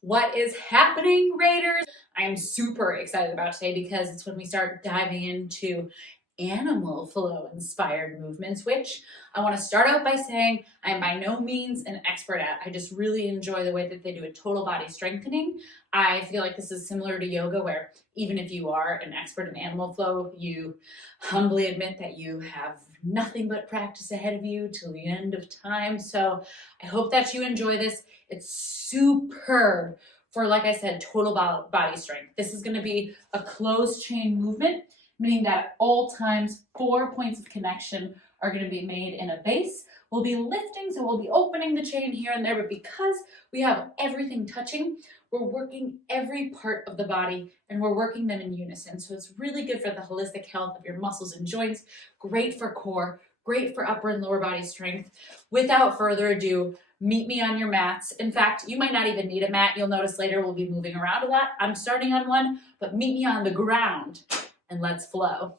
What is happening, Raiders? I am super excited about today because it's when we start diving into animal flow inspired movements, which I want to start out by saying I am by no means an expert at. I just really enjoy the way that they do a total body strengthening. I feel like this is similar to yoga, where even if you are an expert in animal flow, you humbly admit that you have nothing but practice ahead of you till the end of time. So I hope that you enjoy this. It's superb for, like I said, total body strength. This is going to be a closed chain movement, meaning that at all times, 4 points of connection are going to be made in a base. We'll be lifting, so we'll be opening the chain here and there, but because we have everything touching, we're working every part of the body and we're working them in unison. So it's really good for the holistic health of your muscles and joints, great for core, great for upper and lower body strength. Without further ado, meet me on your mats. In fact, you might not even need a mat. You'll notice later we'll be moving around a lot. I'm starting on one, but meet me on the ground and let's flow.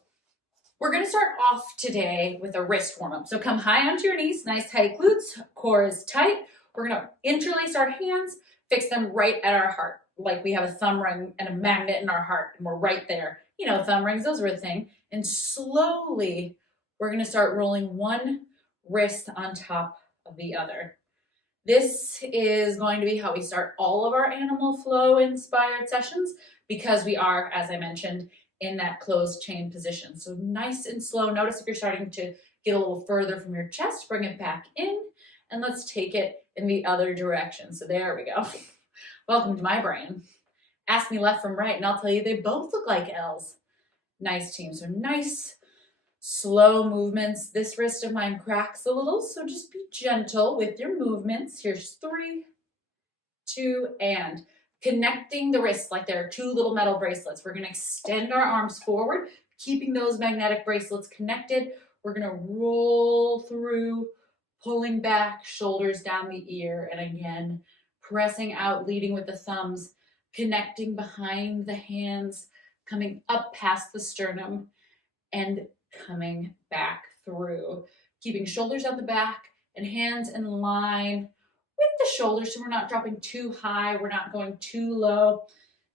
We're going to start off today with a wrist warm-up. So come high onto your knees, nice tight glutes, core is tight. We're going to interlace our hands, fix them right at our heart, like we have a thumb ring and a magnet in our heart, and we're right there. You know, thumb rings, those are a thing. And slowly, we're going to start rolling one wrist on top of the other. This is going to be how we start all of our animal flow inspired sessions because we are, as I mentioned, in that closed chain position. So nice and slow. Notice if you're starting to get a little further from your chest, bring it back in, and let's take it in the other direction. So there we go. Welcome to my brain. Ask me left from right, and I'll tell you they both look like L's. Nice, team. So nice, slow movements. This wrist of mine cracks a little, so just be gentle with your movements. Here's 3, 2, and connecting the wrists like there are 2 little metal bracelets. We're going to extend our arms forward, keeping those magnetic bracelets connected. We're going to roll through, pulling back, shoulders down the ear, and again, pressing out, leading with the thumbs, connecting behind the hands, coming up past the sternum, and coming back through. Keeping shoulders at the back and hands in line with the shoulders so we're not dropping too high, we're not going too low.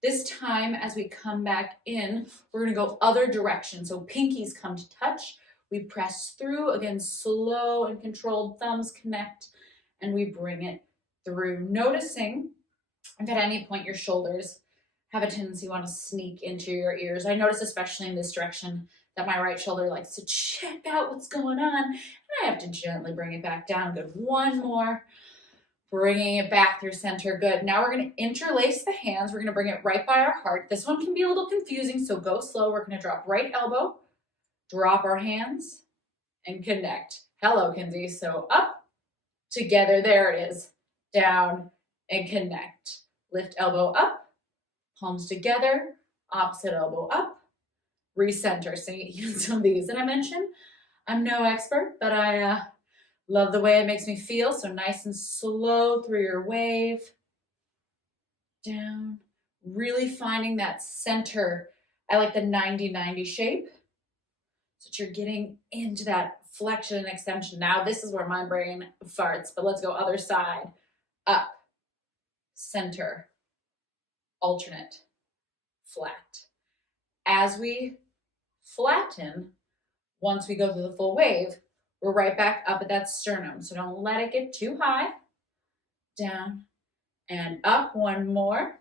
This time, as we come back in, we're going to go other direction. So pinkies come to touch. We press through, again, slow and controlled, thumbs connect, and we bring it through. Noticing if at any point your shoulders have a tendency to want to sneak into your ears. I notice, especially in this direction, that my right shoulder likes to check out what's going on, and I have to gently bring it back down. Good. One more. Bringing it back through center. Good. Now we're going to interlace the hands. We're going to bring it right by our heart. This one can be a little confusing, so go slow. We're going to drop right elbow, drop our hands, and connect. Hello, Kinsey. So up, together. There it is. Down, and connect. Lift elbow up, palms together, opposite elbow up, recenter. See some of these that I mentioned. I'm no expert, but I love the way it makes me feel. So nice and slow through your wave. Down. Really finding that center. I like the 90-90 shape. So that you're getting into that flexion and extension. Now this is where my brain farts, but let's go other side. Up. Center. Alternate. Flat. As we flatten, once we go through the full wave, we're right back up at that sternum. So don't let it get too high. Down and up. One more.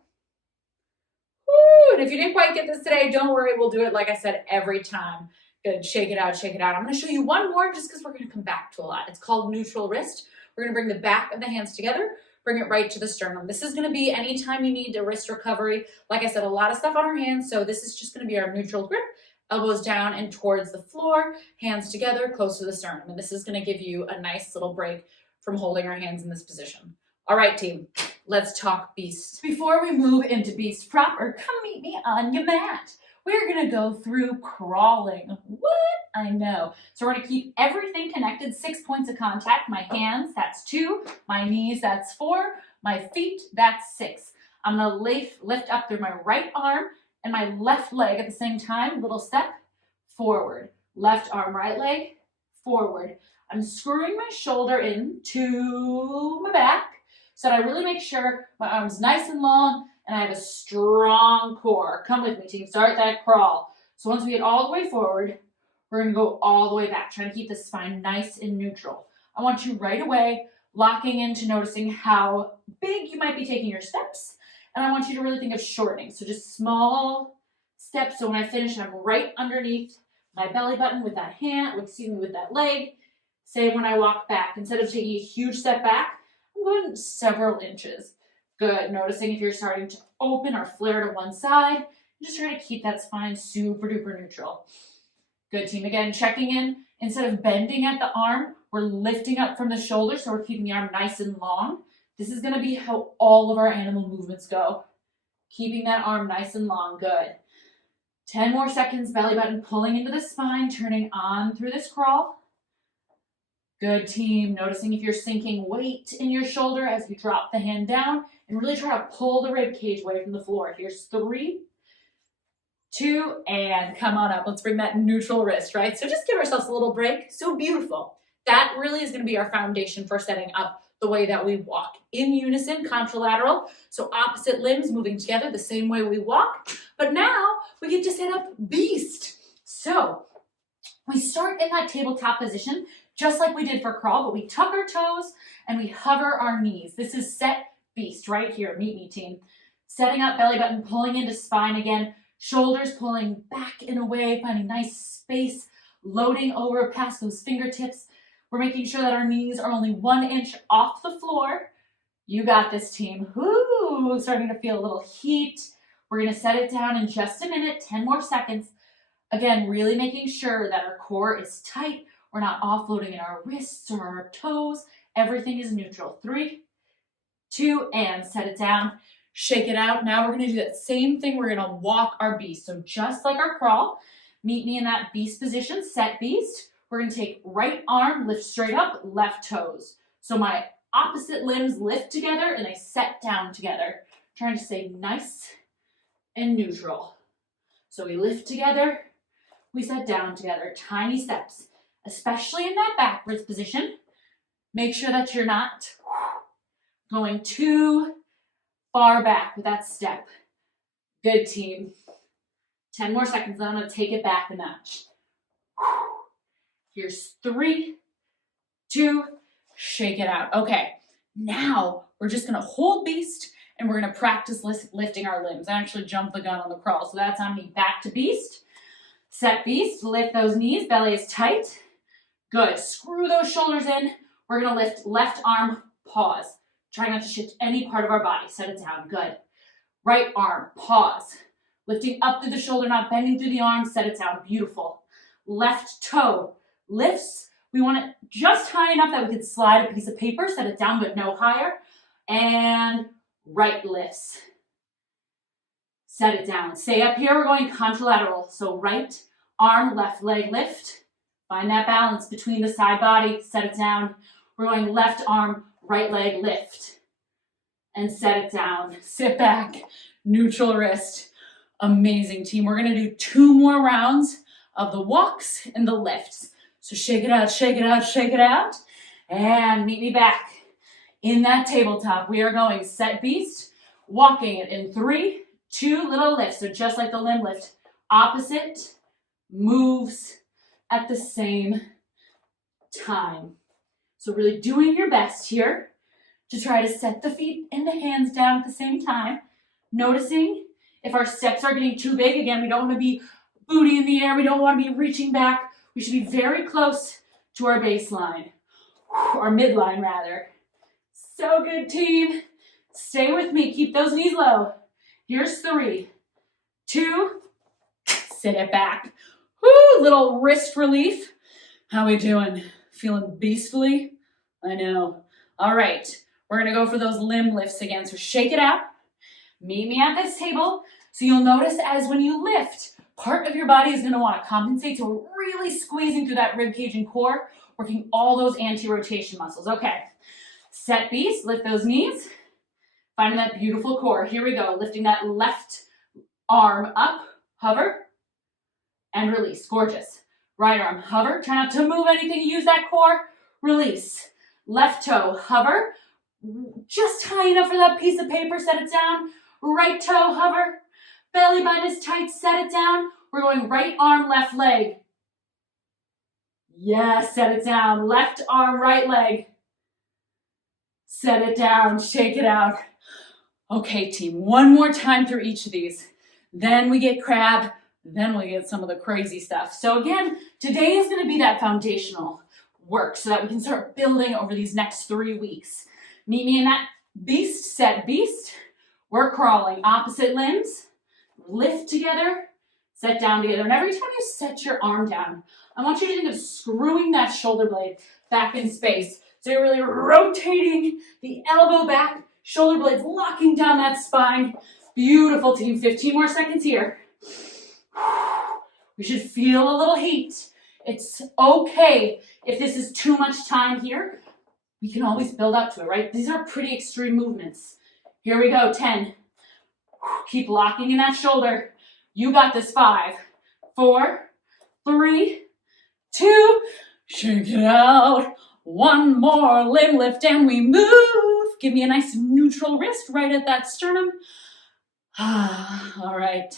Woo! And if you didn't quite get this today, don't worry. We'll do it, like I said, every time. Good. Shake it out, shake it out. I'm going to show you one more just because we're going to come back to a lot. It's called neutral wrist. We're going to bring the back of the hands together, bring it right to the sternum. This is going to be anytime you need a wrist recovery. Like I said, a lot of stuff on our hands, so this is just going to be our neutral grip. Elbows down and towards the floor, hands together, close to the sternum. And this is going to give you a nice little break from holding our hands in this position. All right, team, let's talk beast. Before we move into beast proper, come meet me on your mat. We're going to go through crawling. What? I know. So we're going to keep everything connected. 6 points of contact. My hands, that's 2. My knees, that's 4. My feet, that's 6. I'm going to lift up through my right arm and my left leg at the same time. Little step forward. Left arm, right leg, forward. I'm screwing my shoulder in to my back. so that I really make sure my arm's nice and long and I have a strong core. Come with me, team. Start that crawl. So once we get all the way forward, we're going to go all the way back, trying to keep the spine nice and neutral. I want you right away locking into noticing how big you might be taking your steps. And I want you to really think of shortening. So just small steps. So when I finish, I'm right underneath my belly button with that hand, with that leg. Say when I walk back, instead of taking a huge step back, I'm going several inches. Good. Noticing if you're starting to open or flare to one side. Just trying to keep that spine super duper neutral. Good, team. Again, checking in. Instead of bending at the arm, we're lifting up from the shoulder, so we're keeping the arm nice and long. This is going to be how all of our animal movements go. Keeping that arm nice and long. Good. 10 more seconds, belly button pulling into the spine, turning on through this crawl. Good, team. Noticing if you're sinking weight in your shoulder as you drop the hand down, and really try to pull the rib cage away from the floor. Here's 3, 2, and come on up. Let's bring that neutral wrist, right? So just give ourselves a little break. So beautiful. That really is going to be our foundation for setting up the way that we walk. In unison, contralateral. So opposite limbs moving together the same way we walk. But now we get to set up beast. So we start in that tabletop position, just like we did for crawl, but we tuck our toes and we hover our knees. This is set beast right here. Meet me, team. Setting up belly button, pulling into spine again. Shoulders pulling back and away, finding nice space, loading over past those fingertips. We're making sure that our knees are only 1 inch off the floor. You got this, team. Woo! Starting to feel a little heat. We're going to set it down in just a minute, 10 more seconds. Again, really making sure that our core is tight. We're not offloading in our wrists or our toes. Everything is neutral. 3, 2, and set it down. Shake it out. Now we're going to do that same thing. We're going to walk our beast. So just like our crawl, meet me in that beast position, set beast. We're going to take right arm, lift straight up, left toes. So my opposite limbs lift together and they set down together. Trying to stay nice and neutral. So we lift together, we set down together. Tiny steps, especially in that backwards position. Make sure that you're not going too far back with that step. Good, team. 10 more seconds, then I'm going to take it back a notch. Here's 3, 2, shake it out. Okay, now we're just going to hold beast and we're going to practice lifting our limbs. I actually jumped the gun on the crawl, so that's on me. Back to beast. Set beast, lift those knees, belly is tight. Good, screw those shoulders in. We're going to lift left arm, pause. Try not to shift any part of our body. Set it down. Good. Right arm. Pause. Lifting up through the shoulder, not bending through the arm. Set it down. Beautiful. Left toe lifts. We want it just high enough that we could slide a piece of paper. Set it down, but no higher. And right lifts. Set it down. Stay up here. We're going contralateral. So right arm, left leg lift. Find that balance between the side body. Set it down. We're going left arm, right leg lift and set it down. Sit back, neutral wrist. Amazing, team. We're going to do 2 more rounds of the walks and the lifts. So shake it out, shake it out, shake it out. And meet me back in that tabletop. We are going set beast, walking it in 3, 2 little lifts. So just like the limb lift, opposite moves at the same time. So really doing your best here to try to set the feet and the hands down at the same time. Noticing if our steps are getting too big. Again, we don't want to be booty in the air. We don't want to be reaching back. We should be very close to our baseline, or midline rather. So good, team. Stay with me. Keep those knees low. Here's 3, 2, sit it back. Woo, little wrist relief. How we doing? Feeling beastly? I know. All right, we're gonna go for those limb lifts again. So shake it out. Meet me at this table. So you'll notice as when you lift, part of your body is gonna wanna compensate. So we're really squeezing through that rib cage and core, working all those anti-rotation muscles. Okay, set beast, lift those knees. Finding that beautiful core. Here we go, lifting that left arm up, hover, and release. Gorgeous. Right arm, hover. Try not to move anything. Use that core. Release. Left toe, hover. just high enough for that piece of paper, set it down. Right toe, hover. Belly button is tight, set it down. We're going right arm, left leg. Yes, set it down. Left arm, right leg. Set it down, shake it out. Okay, team, one more time through each of these. Then we get crab, then we get some of the crazy stuff. So again, today is gonna be that foundational work so that we can start building over these next 3 weeks. Meet me in that beast, set beast. We're crawling opposite limbs, lift together, set down together. And every time you set your arm down, I want you to think of screwing that shoulder blade back in space. So you're really rotating the elbow back, shoulder blades locking down that spine. Beautiful, team. 15 more seconds here. We should feel a little heat. It's okay if this is too much time here. We can always build up to it, right? These are pretty extreme movements. Here we go, 10. Keep locking in that shoulder. You got this, 5, 4, 3, 2, shake it out. One more limb lift and we move. Give me a nice neutral wrist right at that sternum. All right,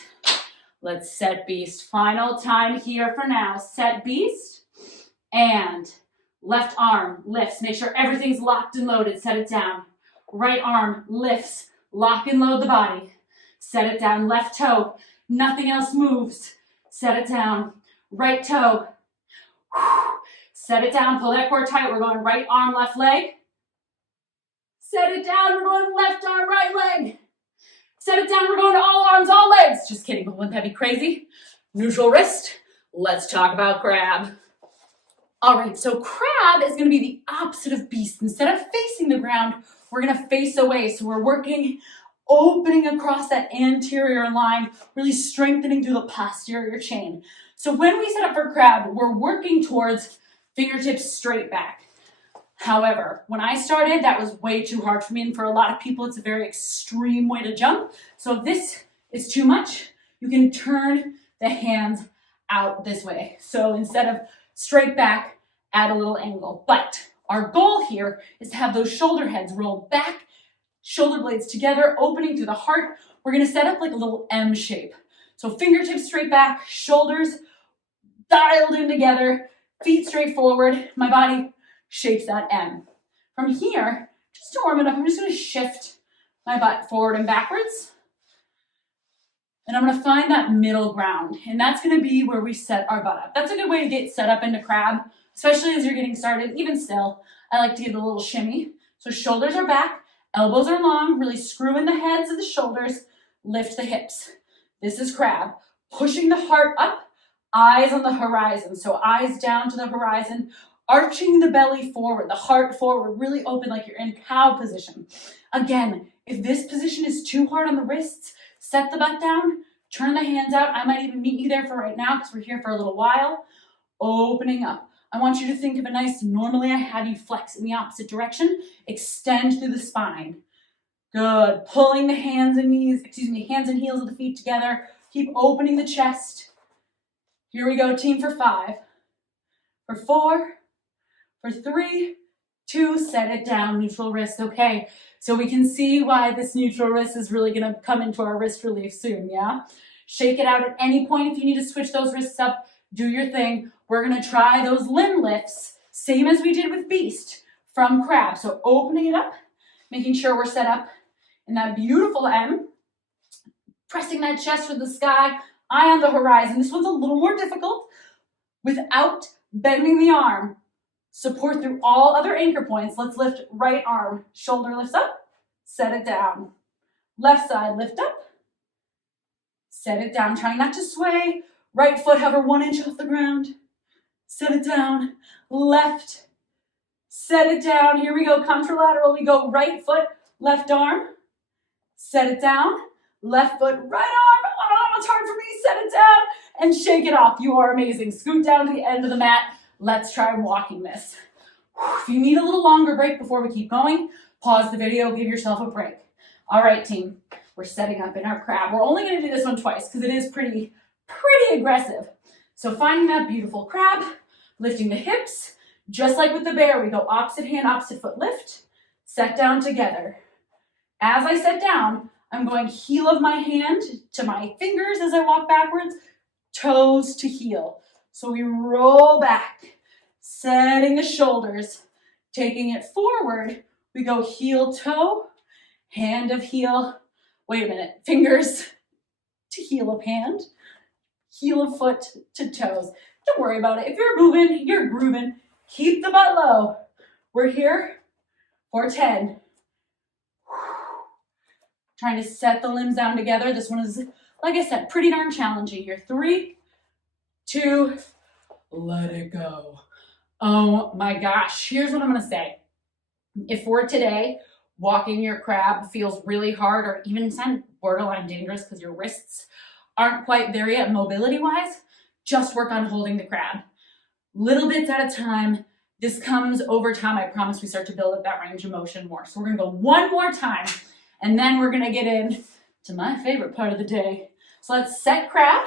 let's set beast. Final time here for now. Set beast and left arm lifts. Make sure everything's locked and loaded. Set it down. Right arm lifts. Lock and load the body. Set it down. Left toe. Nothing else moves. Set it down. Right toe. Set it down. Pull that core tight. We're going right arm, left leg. Set it down. We're going left arm, right leg. Set it down. We're going to all arms, all legs. Just kidding, but wouldn't that be crazy? Neutral wrist. Let's talk about crab. All right, so crab is going to be the opposite of beast. Instead of facing the ground, we're going to face away. So we're working, opening across that anterior line, really strengthening through the posterior chain. So when we set up for crab, we're working towards fingertips straight back. However, when I started, that was way too hard for me. And for a lot of people, it's a very extreme way to jump. So if this is too much, you can turn the hands out this way. So instead of straight back, add a little angle. But our goal here is to have those shoulder heads roll back, shoulder blades together, opening through the heart. We're going to set up like a little M shape. So fingertips straight back, shoulders dialed in together, feet straight forward. My body shapes that M. From here, just to warm it up, I'm just going to shift my butt forward and backwards. And I'm going to find that middle ground. And that's going to be where we set our butt up. That's a good way to get set up into crab, especially as you're getting started. Even still, I like to give it a little shimmy. So shoulders are back, elbows are long, really screw in the heads of the shoulders, lift the hips. This is crab. Pushing the heart up, eyes on the horizon. So eyes down to the horizon, arching the belly forward, the heart forward, really open like you're in cow position. Again, if this position is too hard on the wrists, set the butt down, turn the hands out. I might even meet you there for right now because we're here for a little while. Opening up. I want you to think of a nice, normally I have you flex in the opposite direction, extend through the spine. Good. Pulling the hands and hands and heels of the feet together. Keep opening the chest. Here we go, team, for 5, for 4, for 3, 2, set it down, neutral wrist. Okay, so we can see why this neutral wrist is really gonna come into our wrist relief soon, yeah? Shake it out at any point. If you need to switch those wrists up, do your thing. We're gonna try those limb lifts, same as we did with beast from crab. So opening it up, making sure we're set up in that beautiful M, pressing that chest to the sky, eye on the horizon. This one's a little more difficult without bending the arm. Support through all other anchor points. Let's lift right arm. Shoulder lifts up, set it down. Left side, lift up, set it down. Trying not to sway. Right foot, hover 1 inch off the ground. Set it down. Left, set it down. Here we go, contralateral. We go right foot, left arm. Set it down. Left foot, right arm. Oh, it's hard for me. Set it down and shake it off. You are amazing. Scoot down to the end of the mat. Let's try walking this. If you need a little longer break before we keep going, pause the video, give yourself a break. All right, team, we're setting up in our crab. We're only gonna do this one twice because it is pretty aggressive. So finding that beautiful crab, lifting the hips, just like with the bear, we go opposite hand, opposite foot lift, set down together. As I set down, I'm going heel of my hand to my fingers as I walk backwards, toes to heel. So we roll back, setting the shoulders, taking it forward. We go heel, toe, hand of heel. Wait a minute, fingers to heel of hand, heel of foot to toes. Don't worry about it. If you're moving, you're grooving. Keep the butt low. We're here for 10. Trying to set the limbs down together. This one is, like I said, pretty darn challenging here. 3, 2, let it go. Oh my gosh. Here's what I'm going to say. If for today, walking your crab feels really hard or even borderline dangerous because your wrists aren't quite there yet mobility-wise, just work on holding the crab. Little bits at a time. This comes over time. I promise we start to build up that range of motion more. So we're going to go one more time, and then we're going to get in to my favorite part of the day. So let's set crab.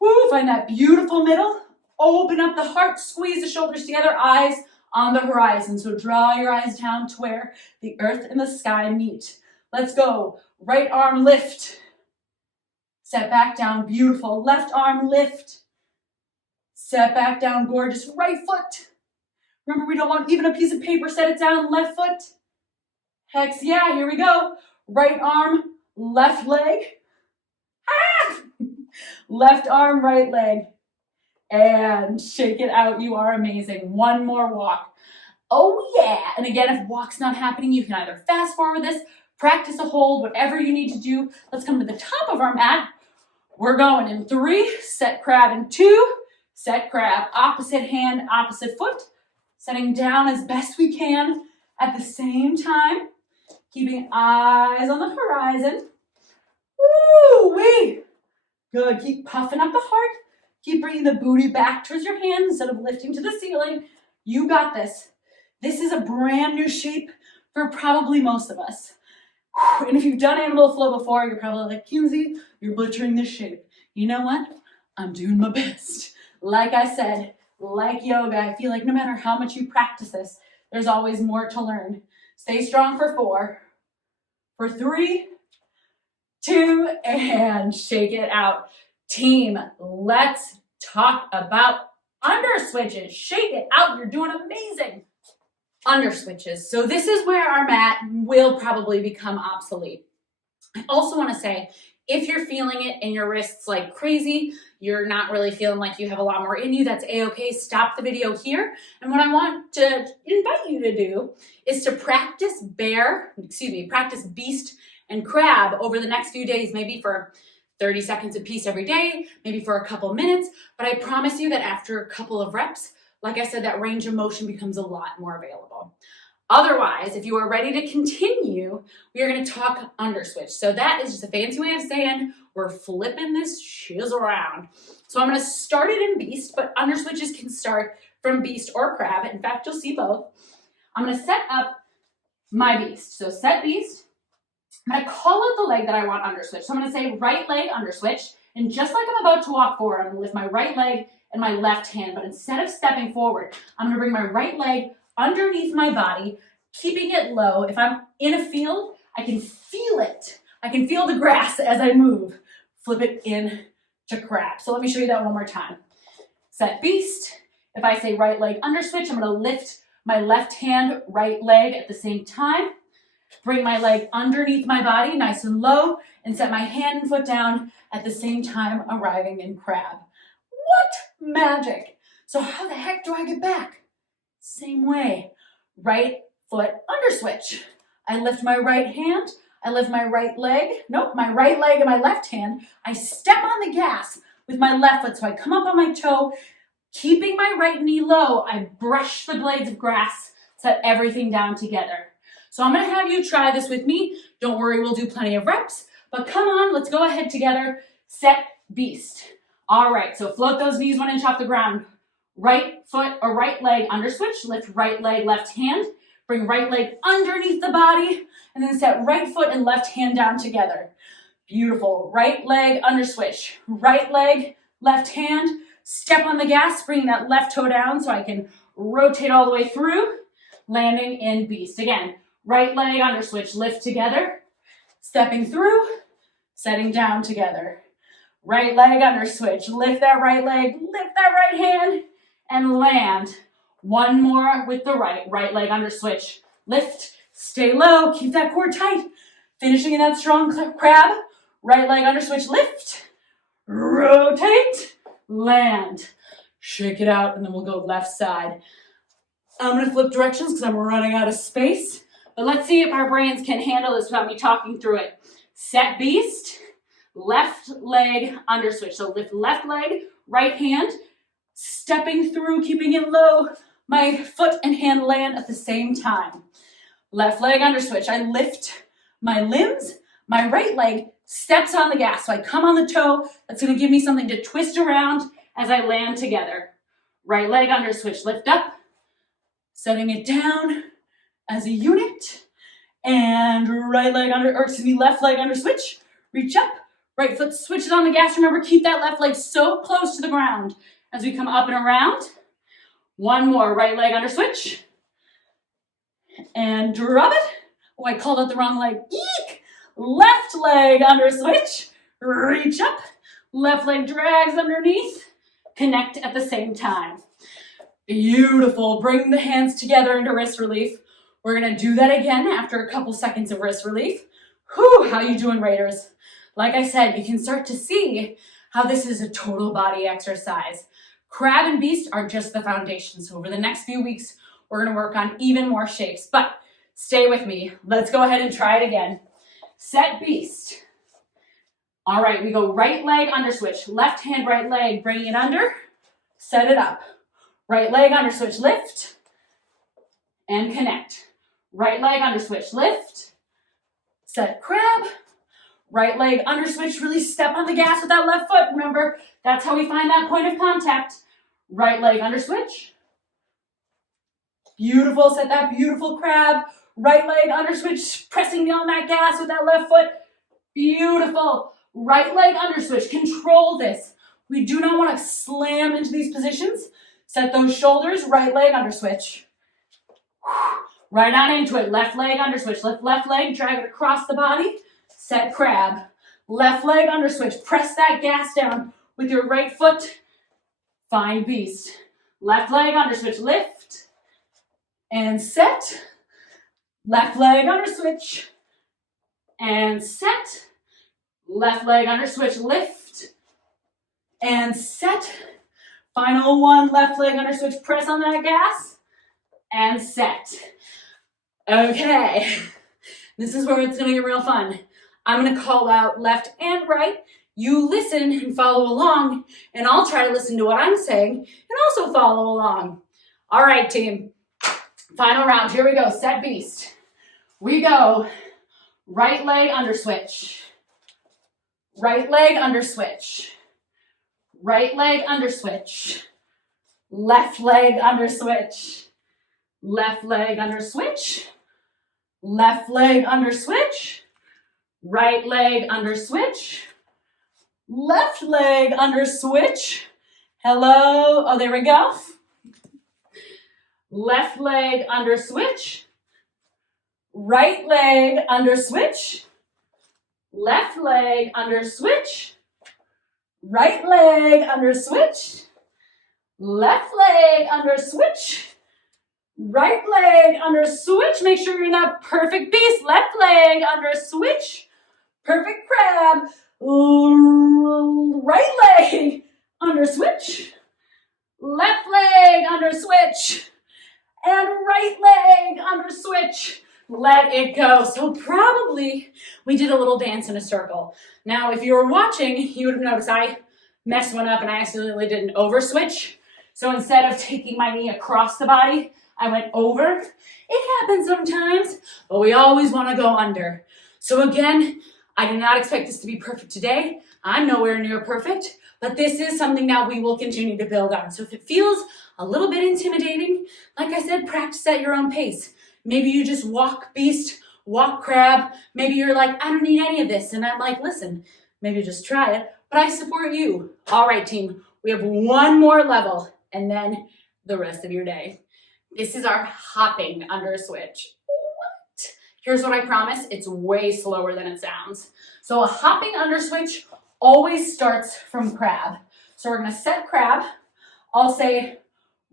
Woo, find that beautiful middle. Open up the heart, squeeze the shoulders together, eyes on the horizon. So draw your eyes down to where the earth and the sky meet. Let's go. Right arm lift. Set back down, beautiful. Left arm lift. Set back down, gorgeous. Right foot. Remember, we don't want even a piece of paper. Set it down, left foot. Hex, yeah, here we go. Right arm, left leg. Ah! Left arm, right leg. And shake it out. You are amazing. One more walk. Oh yeah. And again, if walk's not happening, you can either fast forward this, practice a hold, whatever you need to do. Let's come to the top of our mat. We're going in 3, set crab in 2, set crab, opposite hand, opposite foot, setting down as best we can at the same time, keeping eyes on the horizon. Woo-wee. Good, keep puffing up the heart. Keep bringing the booty back towards your hands instead of lifting to the ceiling. You got this. This is a brand new shape for probably most of us. And if you've done animal flow before, you're probably like, Kinsey, you're butchering this shape. You know what? I'm doing my best. Like I said, like yoga, I feel like no matter how much you practice this, there's always more to learn. Stay strong for 4, for 3, 2, and shake it out. Team, let's talk about underswitches. Shake it out. You're doing amazing. Underswitches. So this is where our mat will probably become obsolete. I also want to say, if you're feeling it in your wrists like crazy, you're not really feeling like you have a lot more in you, that's a-okay. Stop the video here. And what I want to invite you to do is to practice beast and crab over the next few days, maybe for 30 seconds a piece every day, maybe for a couple minutes. But I promise you that after a couple of reps, like I said, that range of motion becomes a lot more available. Otherwise, if you are ready to continue, we are going to talk underswitch. So that is just a fancy way of saying we're flipping this shiz around. So I'm going to start it in beast, but underswitches can start from beast or crab. In fact, you'll see both. I'm going to set up my beast. So set beast. I'm going to call out the leg that I want underswitch. So I'm going to say right leg underswitch. And just like I'm about to walk forward, I'm going to lift my right leg and my left hand. But instead of stepping forward, I'm going to bring my right leg underneath my body, keeping it low. If I'm in a field, I can feel it. I can feel the grass as I move. Flip it in to crab. So let me show you that one more time. Set beast. If I say right leg underswitch, I'm going to lift my left hand, right leg at the same time. Bring my leg underneath my body, nice and low, and set my hand and foot down at the same time, arriving in crab. What magic! So how the heck do I get back? Same way. Right foot underswitch. I lift my right hand, I lift my right leg, my right leg and my left hand. I step on the gas with my left foot, so I come up on my toe, keeping my right knee low. I brush the blades of grass, set everything down together. So I'm going to have you try this with me. Don't worry, we'll do plenty of reps, but come on, let's go ahead together. Set beast. All right, so float those knees 1 inch off the ground. Right foot or right leg underswitch, lift right leg, left hand, bring right leg underneath the body, and then set right foot and left hand down together. Beautiful. Right leg underswitch, right leg, left hand, step on the gas, bringing that left toe down so I can rotate all the way through. landing in beast. Again, right leg under switch, lift together, stepping through, setting down together. Right leg under switch, lift that right leg, lift that right hand, and land. One more with the right leg under switch. Lift, stay low, keep that core tight. Finishing in that strong crab. Right leg under switch, lift, rotate, land. Shake it out, and then we'll go left side. I'm gonna flip directions because I'm running out of space. But let's see if our brains can handle this without me talking through it. Set beast, left leg under switch. So lift left leg, right hand, stepping through, keeping it low. My foot and hand land at the same time. Left leg under switch. I lift my limbs. My right leg steps on the gas. So I come on the toe. That's going to give me something to twist around as I land together. Right leg under switch. Lift up. Setting it down as a unit. And left leg under switch. Reach up. Right foot switches on the gas. Remember, keep that left leg so close to the ground as we come up and around. One more, right leg under switch. And drop it. Oh, I called out the wrong leg. Eek! Left leg under switch. Reach up. Left leg drags underneath. Connect at the same time. Beautiful. Bring the hands together into wrist relief. We're going to do that again after a couple seconds of wrist relief. Whew, how you doing, Raiders? Like I said, you can start to see how this is a total body exercise. Crab and beast are just the foundation. So over the next few weeks, we're going to work on even more shapes. But stay with me. Let's go ahead and try it again. Set beast. All right, we go right leg under switch. Left hand, right leg, bringing it under. Set it up. Right leg under switch, lift. And connect. Right leg under switch, lift. Set crab. Right leg under switch, really step on the gas with that left foot. Remember, that's how we find that point of contact. Right leg under switch. Beautiful, set that beautiful crab. Right leg under switch, pressing down that gas with that left foot. Beautiful. Right leg under switch, control this. We do not want to slam into these positions. Set those shoulders, right leg under switch. Right on into it, left leg under switch. Lift left leg, drag it across the body. Set crab. Left leg under switch. Press that gas down with your right foot. Find beast. Left leg under switch. Lift. And set. Left leg under switch. And set. Left leg under switch. Lift. And set. Final one. Left leg under switch. Press on that gas. And set. Okay. This is where it's going to get real fun. I'm going to call out left and right. You listen and follow along, and I'll try to listen to what I'm saying and also follow along. All right, team. Final round. Here we go. Set beast. We go right leg under switch. Right leg under switch. Right leg under switch. Left leg under switch. Left leg under switch. Left leg under switch. Right leg under switch. Left leg under switch. Hello. Oh, there we go. Left leg under switch. Right leg under switch. Left leg under switch. Right leg under switch. Left leg under switch. Right leg under switch. Make sure you're in that perfect beast. Left leg under switch. Perfect crab. Right leg under switch. Left leg under switch. And right leg under switch. Let it go. So probably we did a little dance in a circle. Now, if you were watching, you would have noticed I messed one up and I accidentally did an over switch. So instead of taking my knee across the body, I went over. It happens sometimes, but we always want to go under. So again, I do not expect this to be perfect today. I'm nowhere near perfect, but this is something that we will continue to build on. So if it feels a little bit intimidating, like I said, practice at your own pace. Maybe you just walk beast, walk crab. Maybe you're like, I don't need any of this. And I'm like, listen, maybe just try it, but I support you. All right, team, we have one more level and then the rest of your day. This is our hopping under switch. What? Here's what I promise, it's way slower than it sounds. So a hopping under switch always starts from crab. So we're gonna set crab. I'll say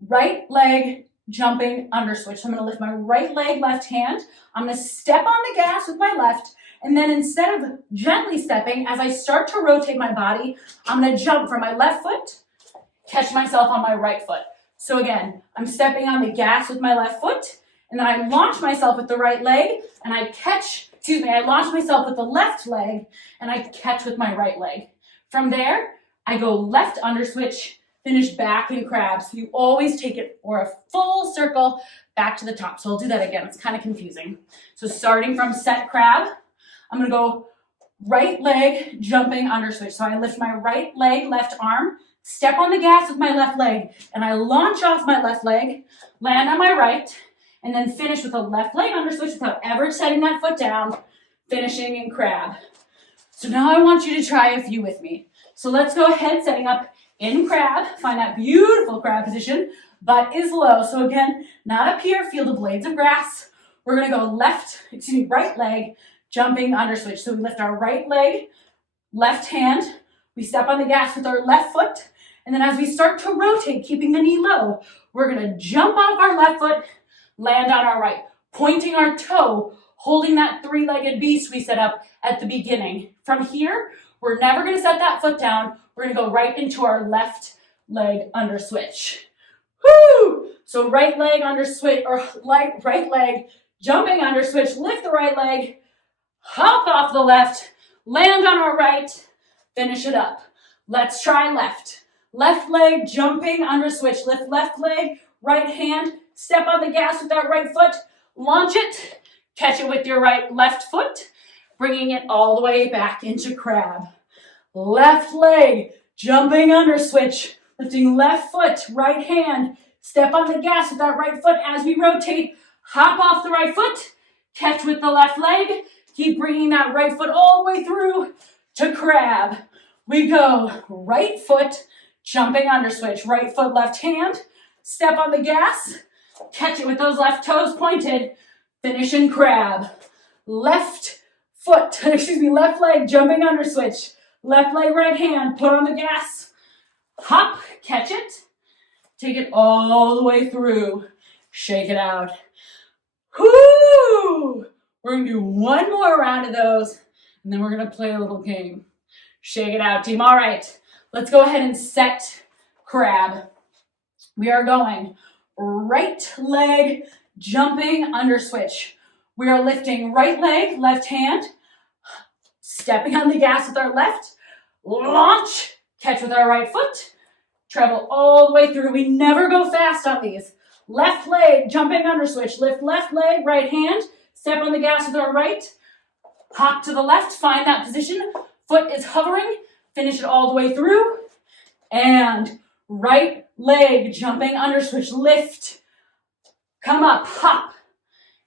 right leg jumping under switch. So I'm gonna lift my right leg, left hand. I'm gonna step on the gas with my left, and then instead of gently stepping, as I start to rotate my body, I'm gonna jump from my left foot, catch myself on my right foot. So again, I'm stepping on the gas with my left foot, and then I launch myself with the right leg, and I launch myself with the left leg, and I catch with my right leg. From there, I go left under switch, finish back in crab. So you always take it for a full circle back to the top. So I'll do that again. It's kind of confusing. So starting from set crab, I'm gonna go right leg jumping under switch. So I lift my right leg, left arm, step on the gas with my left leg, and I launch off my left leg, land on my right, and then finish with a left leg under switch without ever setting that foot down, finishing in crab. So now I want you to try a few with me. So let's go ahead, setting up in crab, find that beautiful crab position, butt is low. So again, not up here, feel the blades of grass. We're gonna go right leg, jumping under switch. So we lift our right leg, left hand, we step on the gas with our left foot, and then as we start to rotate, keeping the knee low, we're gonna jump off our left foot, land on our right, pointing our toe, holding that three-legged beast we set up at the beginning. From here, we're never gonna set that foot down. We're gonna go right into our left leg under switch. Woo! So right leg under switch, or right leg, jumping under switch, lift the right leg, hop off the left, land on our right, finish it up. Let's try left. Left leg, jumping under switch, lift left leg, right hand, step on the gas with that right foot, launch it, catch it with your left foot, bringing it all the way back into crab. Left leg, jumping under switch, lifting left foot, right hand, step on the gas with that right foot as we rotate, hop off the right foot, catch with the left leg, keep bringing that right foot all the way through to crab. We go right foot, jumping under switch, right foot, left hand, step on the gas, catch it with those left toes pointed, finish in crab. Left leg, jumping under switch, left leg, right hand, put on the gas, hop, catch it, take it all the way through, shake it out. Whoo! We're gonna do one more round of those, and then we're gonna play a little game. Shake it out, team. All right, let's go ahead and set crab. We are going right leg, jumping under switch. We are lifting right leg, left hand, stepping on the gas with our left, launch, catch with our right foot, travel all the way through. We never go fast on these. Left leg, jumping under switch, lift left leg, right hand, step on the gas with our right, hop to the left, find that position, foot is hovering, finish it all the way through, and right leg, jumping under switch, lift, come up, hop,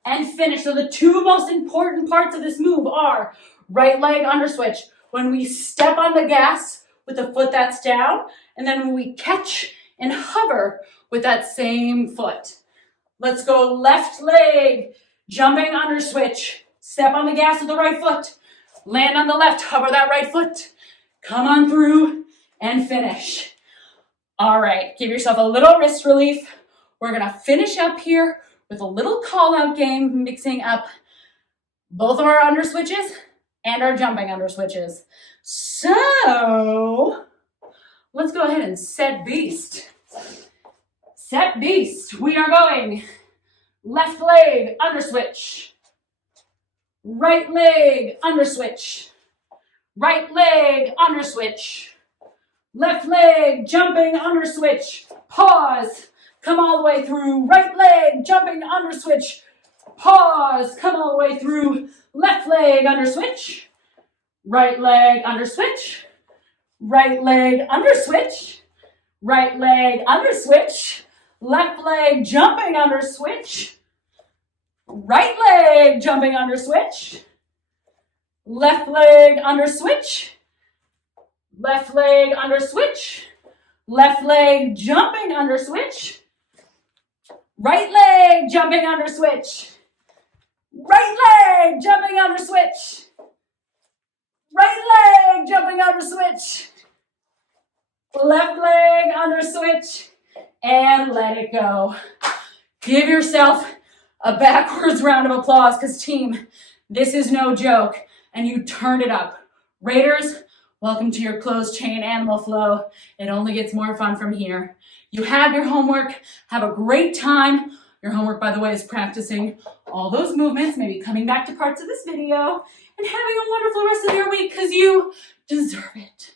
and finish. So the two most important parts of this move are right leg under switch, when we step on the gas with the foot that's down, and then when we catch and hover with that same foot. Let's go left leg, jumping under switch, step on the gas with the right foot, land on the left, hover that right foot, come on through, and finish. All right, give yourself a little wrist relief. We're gonna finish up here with a little call-out game, mixing up both of our under switches and our jumping under switches. So, let's go ahead and set beast. Set beast. We are going left leg under switch, right leg under switch, right leg under switch, left leg jumping under switch, pause, come all the way through, right leg jumping under switch, pause, come all the way through, left leg under switch, right leg under switch, right leg under switch, right leg under switch, left leg jumping under switch, right leg jumping under switch, left leg under switch, left leg under switch, left leg jumping under switch, Right leg, jumping under switch. Right leg, jumping under switch. Right leg, jumping under switch. Left leg under switch. And let it go. Give yourself a backwards round of applause because team, this is no joke. And you turned it up. Raiders, welcome to your closed chain animal flow. It only gets more fun from here. You have your homework. Have a great time. Your homework, by the way, is practicing all those movements, maybe coming back to parts of this video, and having a wonderful rest of your week because you deserve it.